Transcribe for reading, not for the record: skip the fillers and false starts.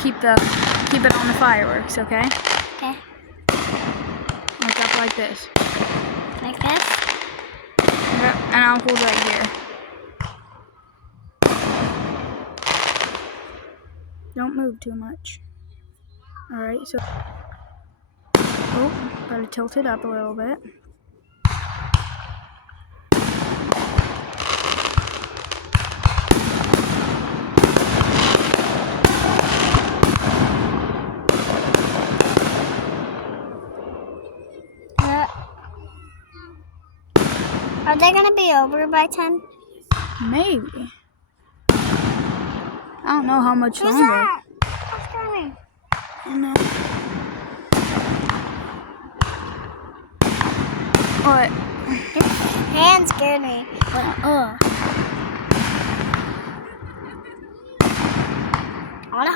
Keep it on the fireworks, okay? Okay. Look up like this. Like this? Yep, and I'll hold right here. Don't move too much. Alright, so... Oh, gotta tilt it up a little bit. Are they gonna be over by 10? Maybe. I don't know how much Who's longer. that? What's coming? What? His hand scared me. I wanna